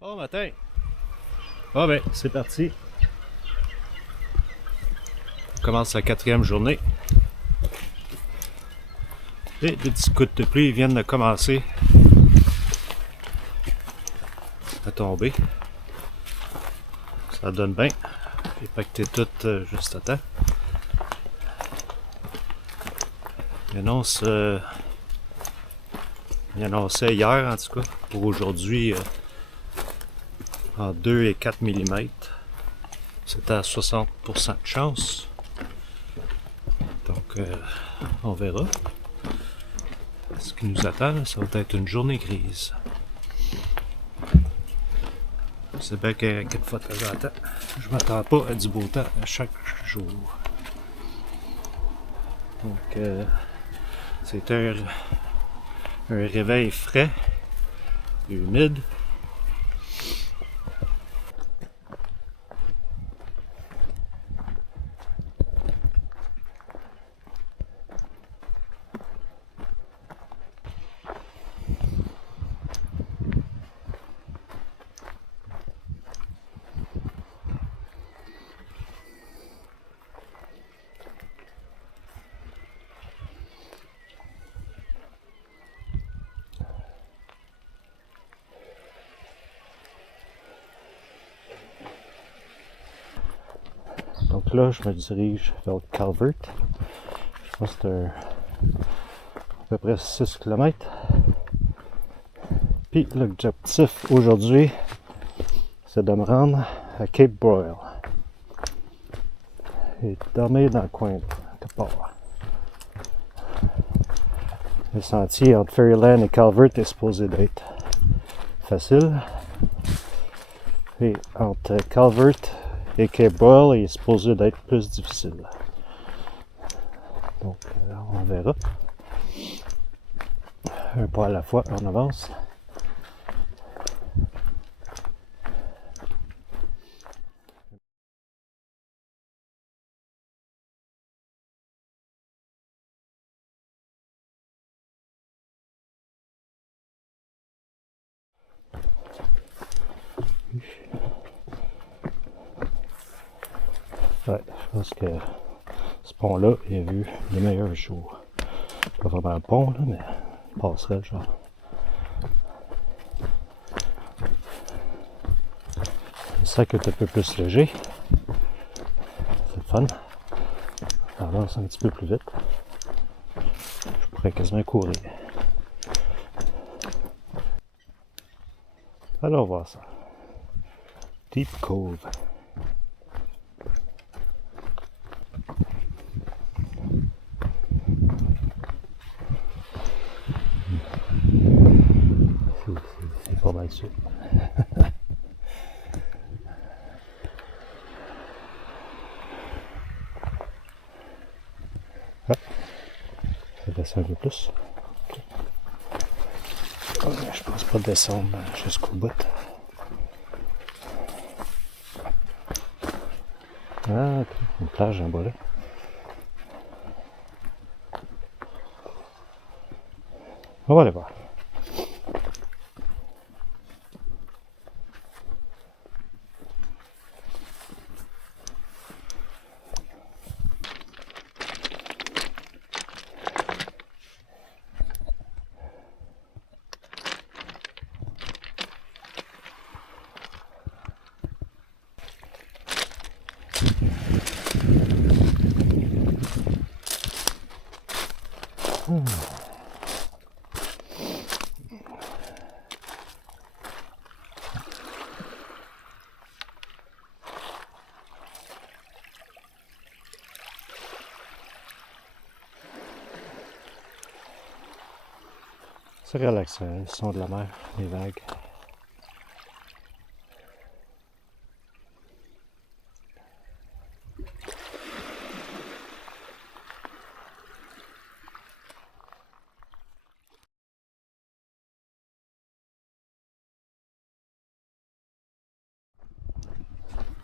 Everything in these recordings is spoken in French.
Bon matin. Ah ben, c'est parti. On commence la 4e journée. Et des petits coups de pluie viennent de commencer à tomber. Ça donne bien. J'ai pacté tout juste à temps. Il annonçait hier, en tout cas, pour aujourd'hui, en 2 et 4 mm. C'était à 60% de chance. Donc, on verra. Ce qui nous attend, ça va être une journée grise. C'est bien qu'une fois de temps en temps, je m'attends pas à du beau temps à chaque jour. Donc, c'est un réveil frais, humide. Donc là, je me dirige vers Calvert. Je pense que c'est à peu près 6 km. Puis l'objectif aujourd'hui, c'est de me rendre à Cape Broyle. Et dormir dans le coin quelque part. Le sentier entre Fairyland et Calvert est supposé d'être facile. Et entre Calvert et Cape Broyle, il est supposé d'être plus difficile. Donc, on verra. Un pas à la fois, on avance. Ouais, je pense que ce pont-là, il a vu les meilleurs jours. Pas vraiment un pont, là, mais une passerelle, genre. Le sac est un peu plus léger. C'est le fun. Ça avance un petit peu plus vite. Je pourrais quasiment courir. Allons voir ça. Deep Cove. C'est pas mal ça. Ah, ça descend un peu plus. Je pense pas descendre jusqu'au bout. Ah, ok. Une plage en bas là. On va aller voir. C'est relaxant, le son de la mer, les vagues.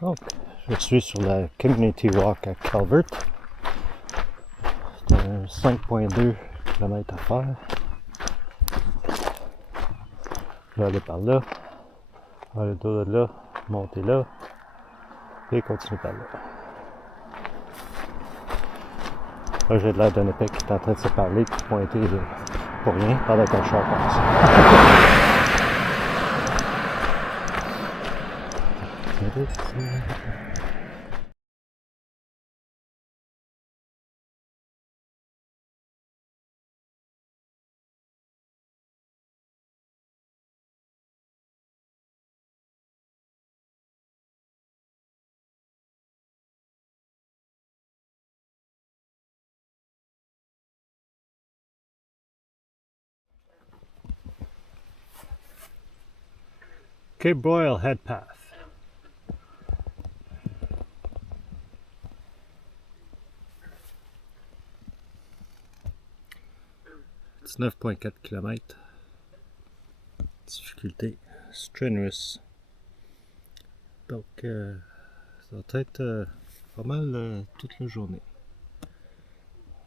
Donc, je suis sur la Community Walk à Calvert. C'est un 5,2 km à faire. Je vais aller par là. Aller de là, monter là, et continuer par là. Là, j'ai l'air d'un épée qui est en train de se parler, qui pointer pour rien, pendant qu'un char passe. Cape Broyle Head Path. C'est 9,4 km. Difficulté strenuous. Donc, ça va être pas mal toute la journée. Le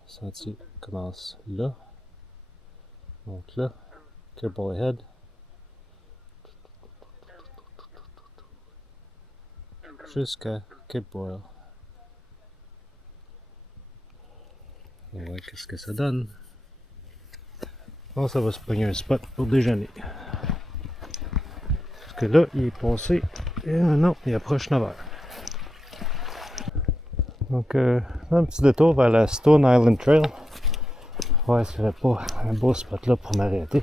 sentier commence là. Donc là, Cape Broyle Head. Jusqu'à Cape Broyle. On va voir qu'est-ce que ça donne. Bon, ça va se pogner un spot pour déjeuner. Parce que là, il est passé. Non, il approche 9h. Donc, un petit détour vers la Stone Island Trail. Ouais, est-ce qu'il n'y avait pas un beau spot là pour m'arrêter?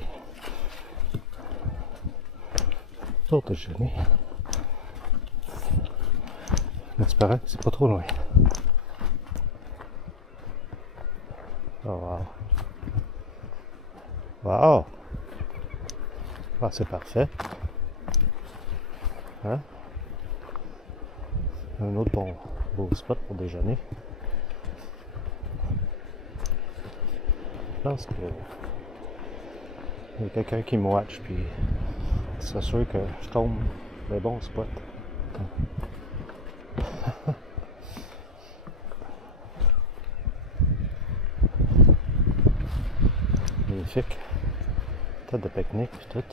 Pour déjeuner. En espérant que c'est pas trop loin. Oh, wow. Wow! Ah, c'est parfait. Hein? Un autre beau spot pour déjeuner. Je pense que il y a quelqu'un qui me watch, puis c'est sûr que je tombe des bons spots. Magnifique. Tête de pique-nique puis tout.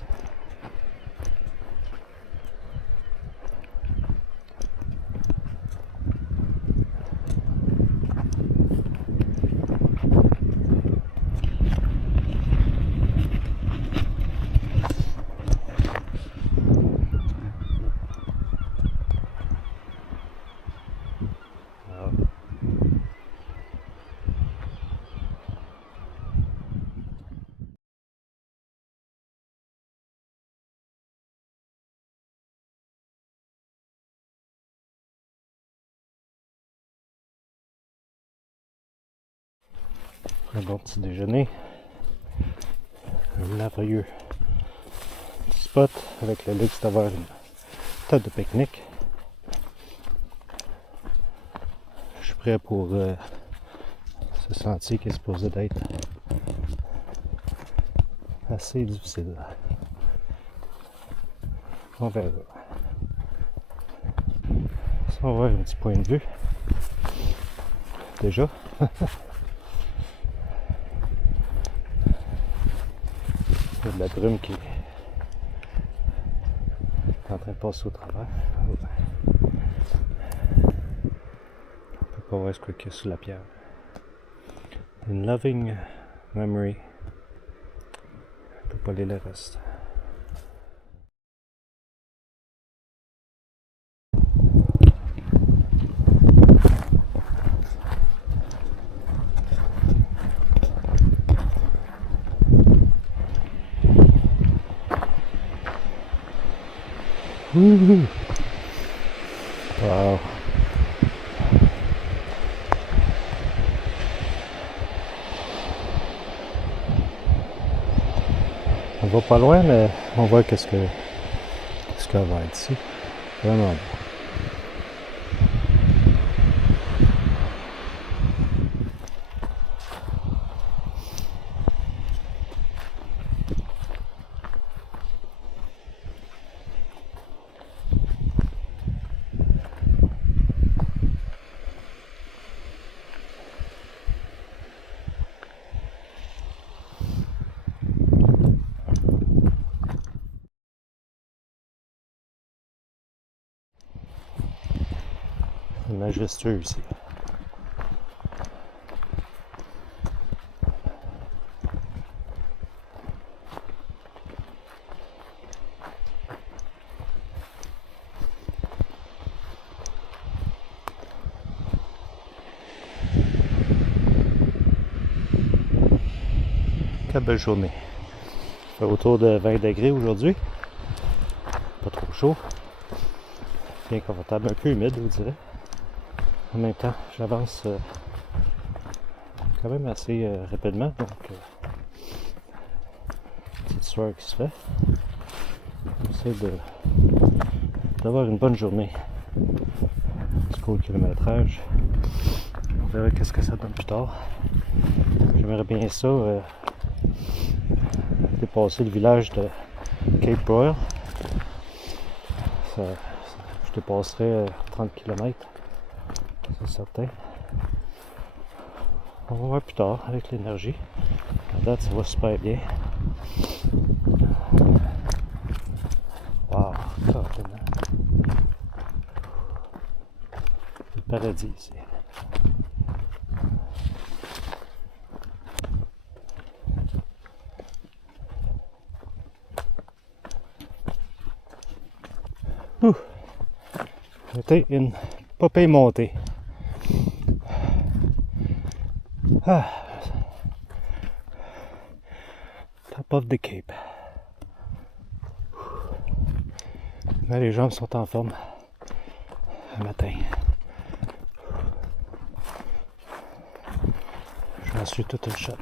Un bon petit déjeuner. Un merveilleux spot avec le luxe d'avoir une table de pique-nique. Je suis prêt pour ce sentier qui est supposé d'être assez difficile. On verra. Ça, on va voir un petit point de vue. Déjà. Il y a de la brume qui est en train de passer au travers. On peut pas voir ce qu'il y a sous la pierre. In loving memory. On peut pas lire le reste. Wow. On va pas loin, mais on voit qu'est-ce qu'il va être ici. Vraiment bon. C'est majestueux ici. Quelle belle journée. Il fait autour de 20 degrés aujourd'hui. Pas trop chaud. Bien confortable, un peu humide, je vous dirais. En même temps, j'avance quand même assez rapidement, donc petite soirée qui se fait. J'essaie d'avoir une bonne journée. Du coup, le kilométrage. On verra qu'est-ce que ça donne plus tard. J'aimerais bien ça dépasser le village de Cape Broyle. Je dépasserai 30 km, c'est certain. On va voir plus tard avec l'énergie. À date, ça va super bien. Wow, carrément. Le paradis ici. C'était une pas pire montée. Top of the Cape. Mais les jambes sont en forme le matin. J'en suis toute une shot.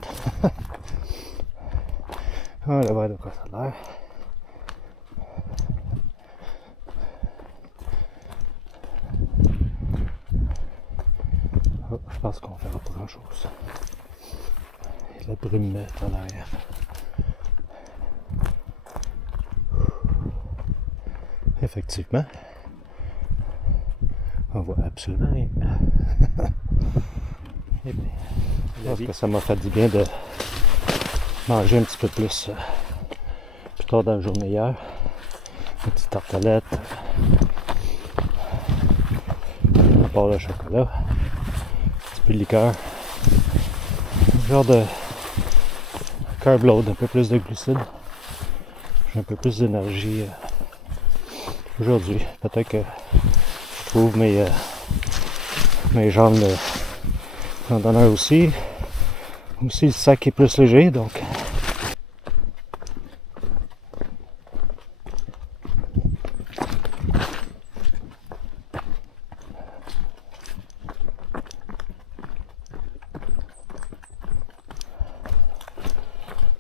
On va voir de quoi ça a l'air. Oh, je pense qu'on verra pas grand chose. Il y a la brume dans l'arrière. Effectivement, on voit absolument rien. Eh bien, je pense que ça m'a fait du bien de manger un petit peu plus tard dans la journée hier. Une petite tartelette, un barre de chocolat, un petit peu de liqueur, un genre de carb load, un peu plus de glucides. J'ai un peu plus d'énergie aujourd'hui. Peut-être que je trouve mes jambes en donneur aussi. Aussi le sac est plus léger, donc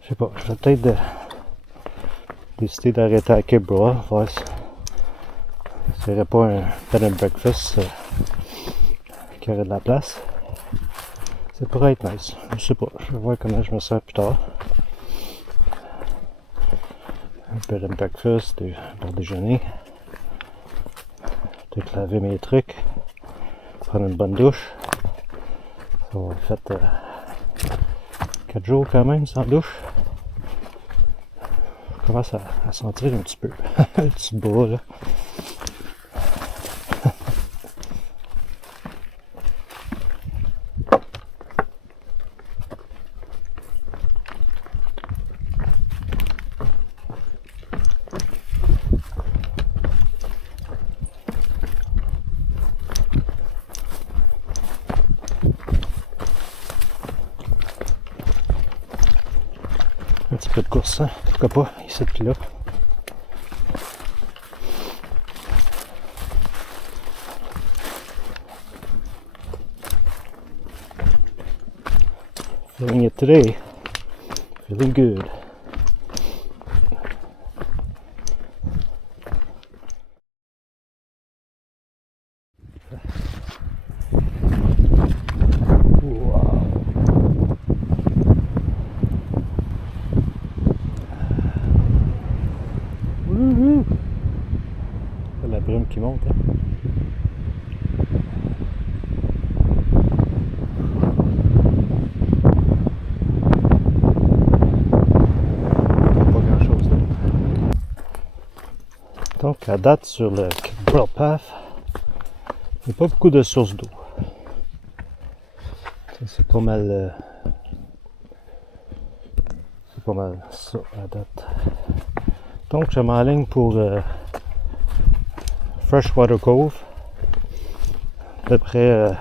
je sais pas, je vais peut-être décider d'arrêter à Cape Broyle, voir si il n'y aurait pas un bed and breakfast qui aurait de la place. Ça pourrait être nice. Je sais pas, je vais voir comment je me sens plus tard. Un bed and breakfast pour déjeuner. Peut-être laver mes trucs. Prendre une bonne douche. Ça va fait 4 jours quand même sans douche. Je commence à sentir un petit peu le petit bras là. Un petit peu de course, hein? Pourquoi pas, ici puis là. Feeling it today. Feeling good. La brume qui monte, hein? Pas grand chose là. Donc à date sur le Cape Broyle Path, Il n'y a pas beaucoup de sources d'eau. C'est pas mal ça à date. Donc je m'enligne pour Freshwater Cove. D'après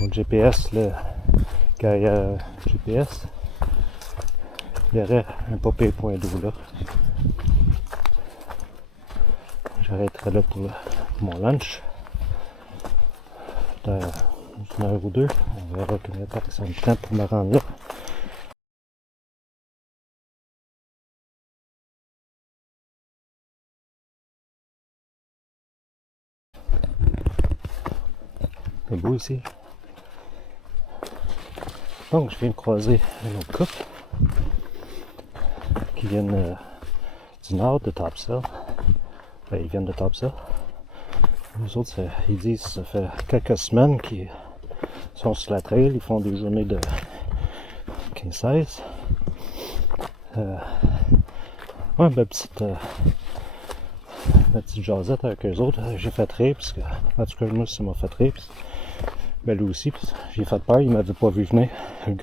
mon GPS, le carrière GPS, il y aurait un pas pire point d'eau là. J'arrêterai là pour mon lunch. Dans une heure ou deux, on verra combien de temps ça me prend pour me rendre là. C'est beau ici. Donc je viens de croiser un autre couple qui viennent du nord de Topsail. Ben, ils viennent de Topsail. Les autres, ils disent que ça fait quelques semaines qu'ils sont sur la trail, ils font des journées de 15-16. Ouais, ma petite jasette avec eux autres, j'ai fait rire, parce que, en tout cas, moi, ça m'a fait rire. Ben, lui aussi, j'ai fait peur, il m'avait pas vu venir, un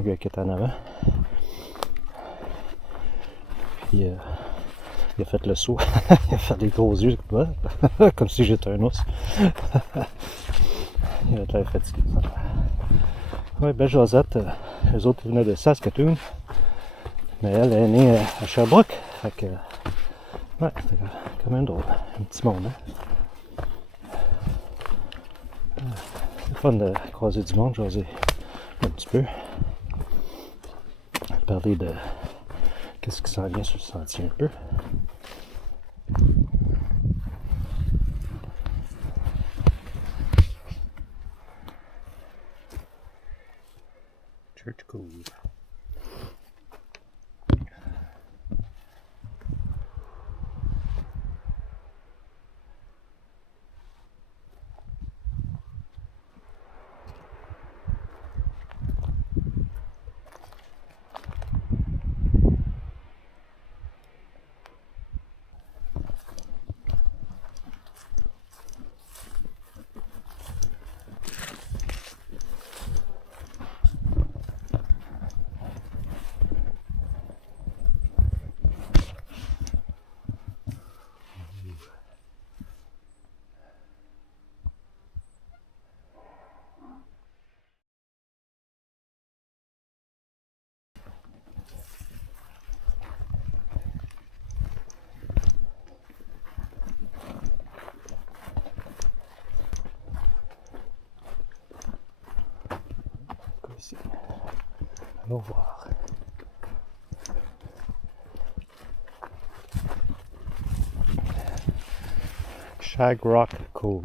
gars qui était en avant. Puis, il a fait le saut, il a fait des gros yeux, comme si j'étais un ours. Il a été fatigué. Ouais, ben Josette, eux autres ils venaient de Saskatoon, mais elle est née à Sherbrooke, fait que, ouais, c'était quand même drôle, un petit monde, hein. C'est fun de croiser du monde, jaser un petit peu, parler de qu'est-ce qui s'en vient sur le sentier un peu. Church Cove. Ici. Allons voir. Shag Rock Cove.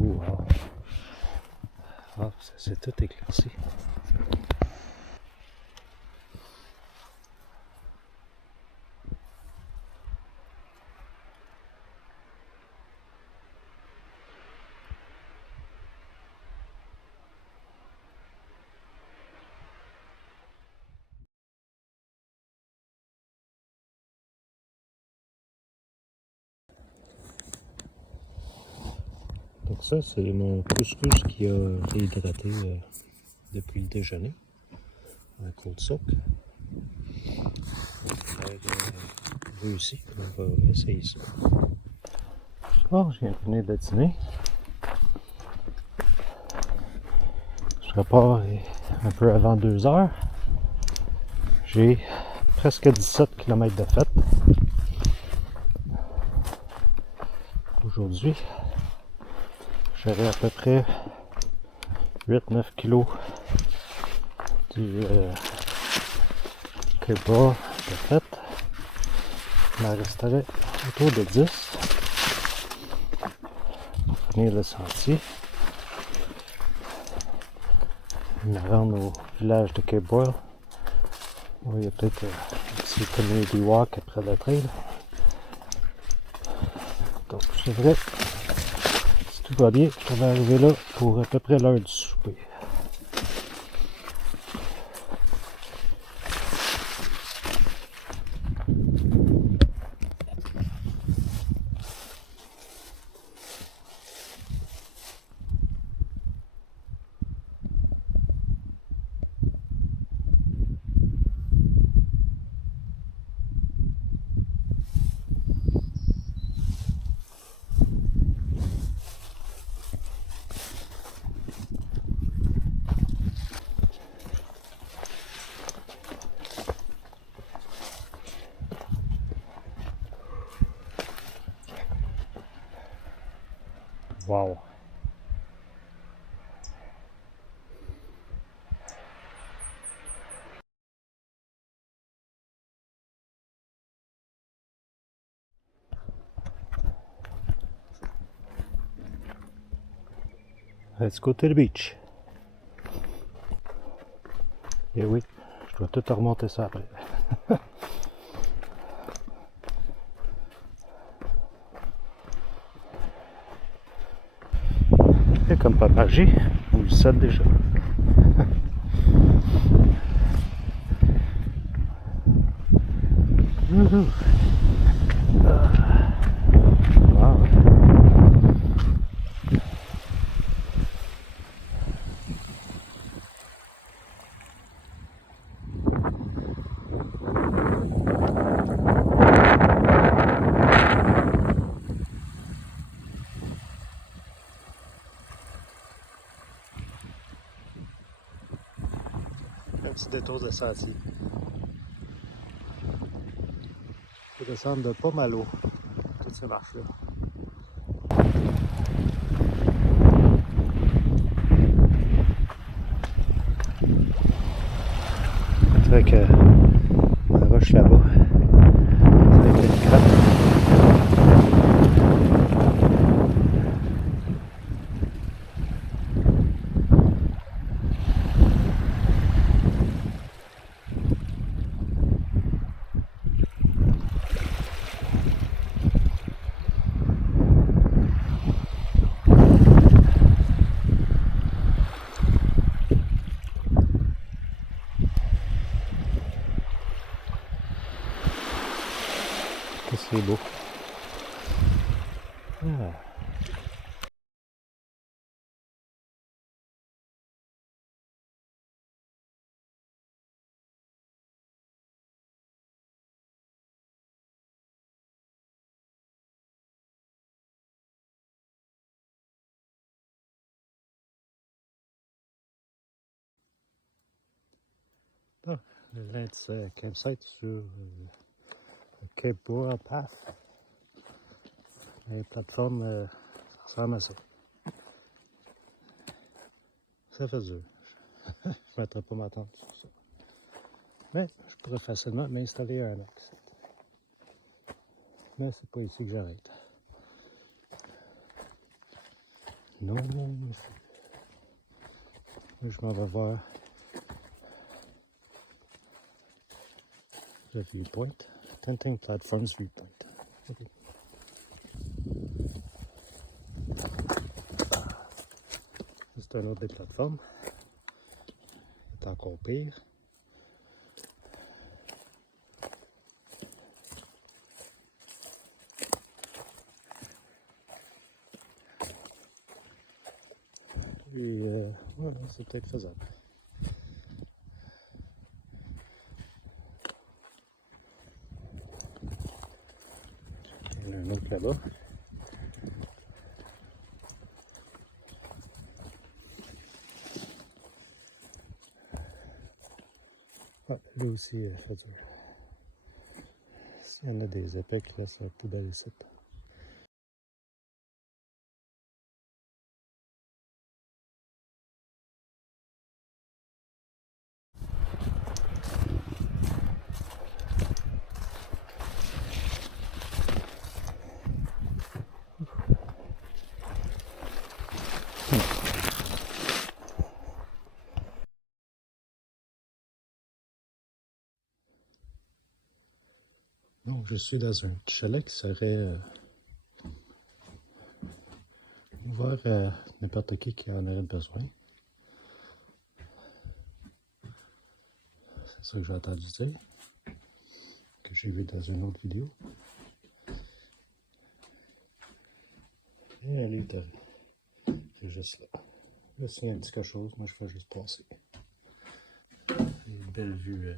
Wow. Ah, ça c'est tout éclairci. Donc ça, c'est mon couscous qui a réhydraté depuis le déjeuner. Un cold soak. Réussi. On va essayer ça. Bon, je viens de finir de dîner. Je repars un peu avant 2 heures. J'ai presque 17 km de fête aujourd'hui. J'aurai à peu près 8-9 kg du kebab de fête. Il m'en resterait autour de 10 pour finir le sentier. Je me rendre au village de Cape Boyle. Oui, il y a peut-être un petit community walk après le trail. Donc je devrais, si tout va bien, je devrais arriver là pour à peu près l'heure du souper. Wow. Let's go to the beach. Et oui, je dois tout remonter ça après. Et comme pas magie, on le sait déjà. Wouhou. Wow. Un petit détour de sentier. Il faut descendre de pas mal haut, toutes ces marches-là. Avec la roche là-bas, avec une crappe. C'est beau. Ah. Ah, le Lens campsite sur le Cape Boral Path. Les plateformes, ça ressemble à ça. Ça fait dur. Je ne mettrai pas ma tente sur ça. Mais je pourrais facilement m'installer un axe. Mais c'est pas ici que j'arrête. Non, monsieur. Je m'en vais voir le viewpoint. Tenting Platforms Viewpoint. Okay. C'est un autre des plateformes. C'est encore pire. Et voilà, c'est peut-être faisable. Il y en a un autre là-bas. Ouais, lui aussi, il fait dur. S'il y en a des épais qui laissent la poubelle ici. Donc, je suis dans un chalet qui serait ouvert à n'importe qui en aurait besoin. C'est ça que j'ai entendu dire, que j'ai vu dans une autre vidéo. Et elle est juste là. Là, s'il y a un petit quelque chose, moi je fais juste passer. Une belle vue.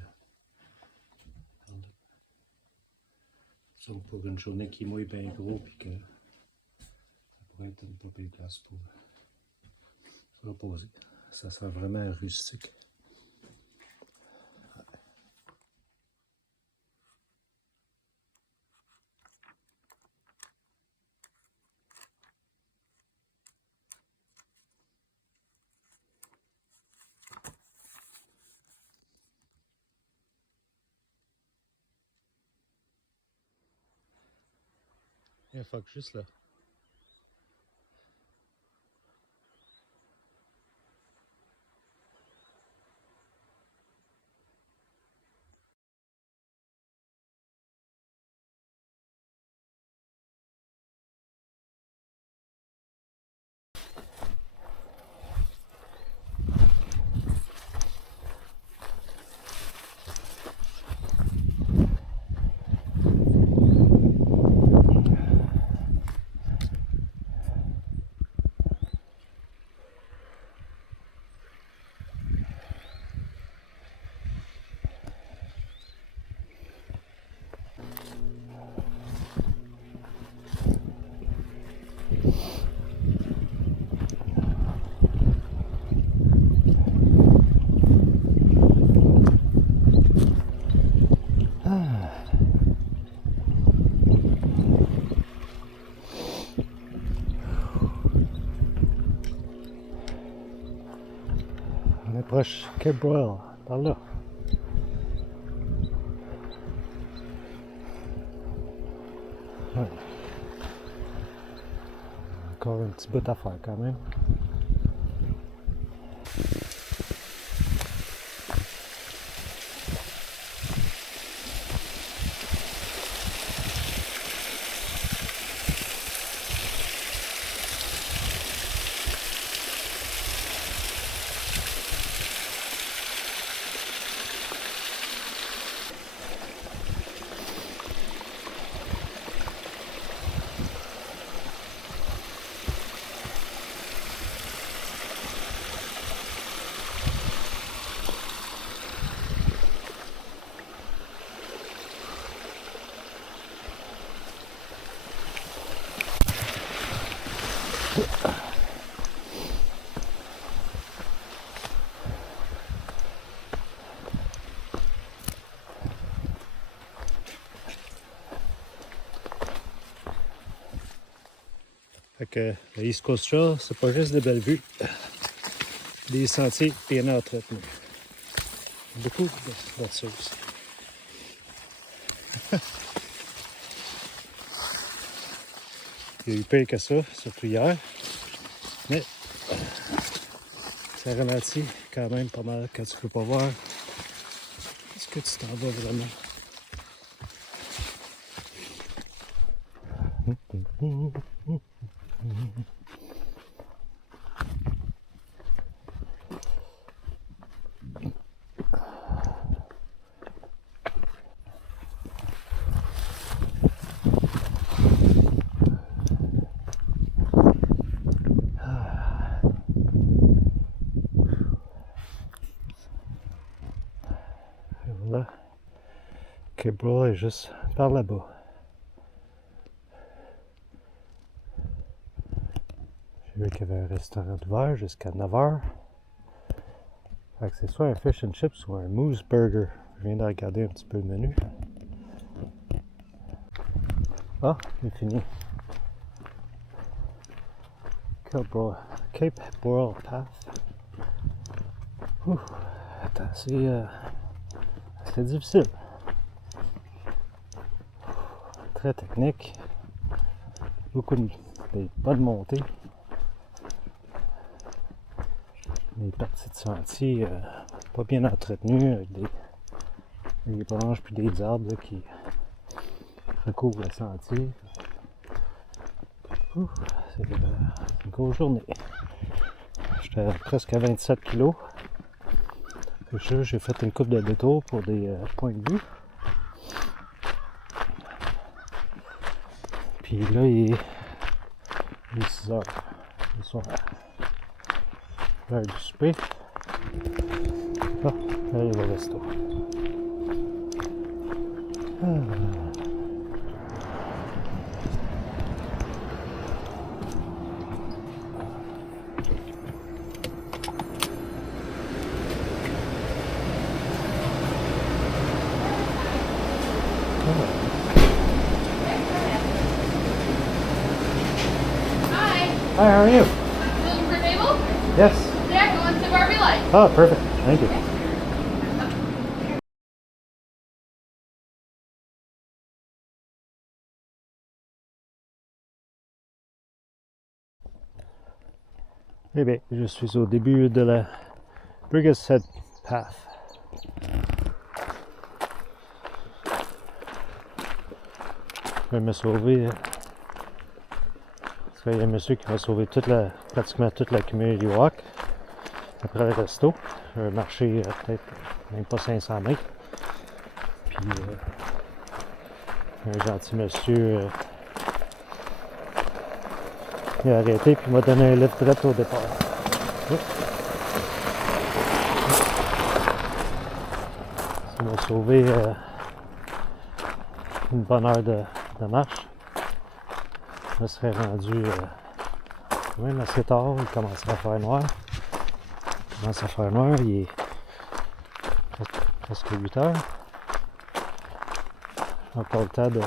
Donc pour une journée qui mouille bien gros, puis que ça pourrait être une pas pire place pour se reposer. Ça sent vraiment rustique. Un fuck juste là. On approche Cape Broyle, par là. Ouais. Encore un petit bout à faire quand même. Fait que le East Coast Trail, c'est pas juste des belles vues, des sentiers bien entretenus. Beaucoup de voitures aussi. Il y a eu pire que ça, surtout hier. Mais ça ralentit quand même pas mal quand tu peux pas voir est-ce que tu t'en vas vraiment. Et voilà, Cape Broyle est juste par là-bas. J'ai vu qu'il y avait un restaurant ouvert jusqu'à 9h. Fait que c'est soit un fish and chips ou un moose burger. Je viens de regarder un petit peu le menu. Ah, il est fini. Cape Broyle Path. Ouh, attends, c'est difficile. Très technique. Beaucoup de bonnes montées. Des parties de sentiers pas bien entretenues avec des branches puis des arbres là, qui recouvrent le sentier. C'est une grosse journée. J'étais presque à 27 kilos. J'ai fait une coupe de détour pour des points de vue. Puis là, il est 6 heures le soir. L'heure du souper. Ah, là, il y a le resto. Hi, how are you? Looking for a table? Yes. Yeah, go into Barbie Light. Oh, perfect. Thank you. Eh bien, je suis au début de la Brigus Head Path. Je vais me sauver. Parce qu'il y a un monsieur qui m'a sauvé pratiquement toute la community walk. Après le resto, je vais marcher peut-être même pas 500 mètres. Puis un gentil monsieur il a arrêté puis m'a donné un lift direct au départ. Ça m'a sauvé une bonne heure de marche. Je me serais rendu quand même assez tard, il commençait à faire noir. Il commence à faire noir, il est presque 8 heures. J'ai encore le temps de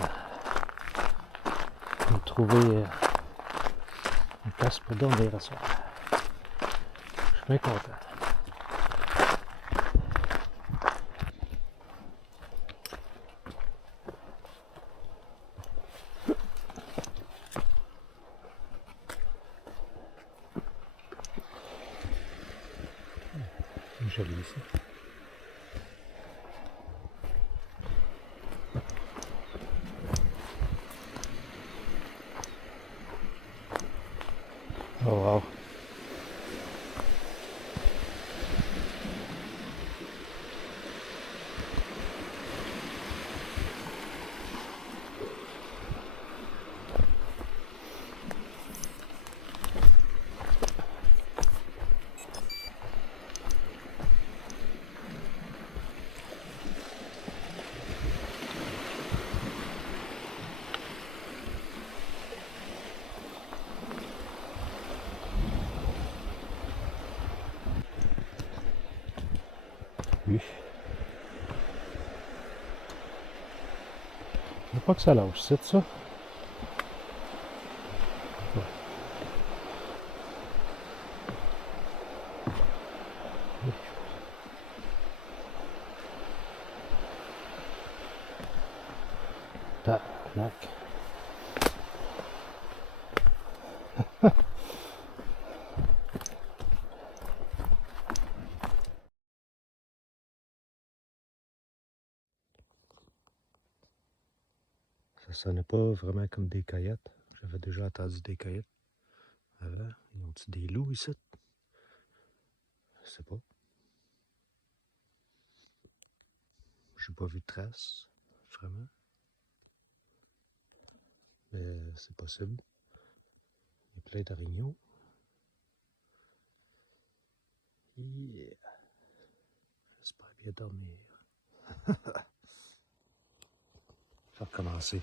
trouver une place pour dormir à soir. Je suis bien content. C'est joli ici. Oh wow. Oui. Je veux pas que ça lâche, c'est ça? Ouais. Tac. Ça sonnait pas vraiment comme des coyotes. J'avais déjà entendu des coyotes avant. Ils ont-ils des loups ici? Je sais pas. J'ai pas vu de traces, vraiment. Mais c'est possible. Il y a plein d'araignées. Yeah. J'espère bien dormir. Je vais recommencer.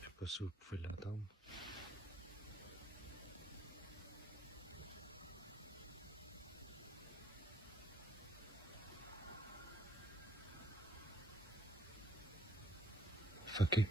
Je sais pas si vous pouvez l'entendre. Fucké.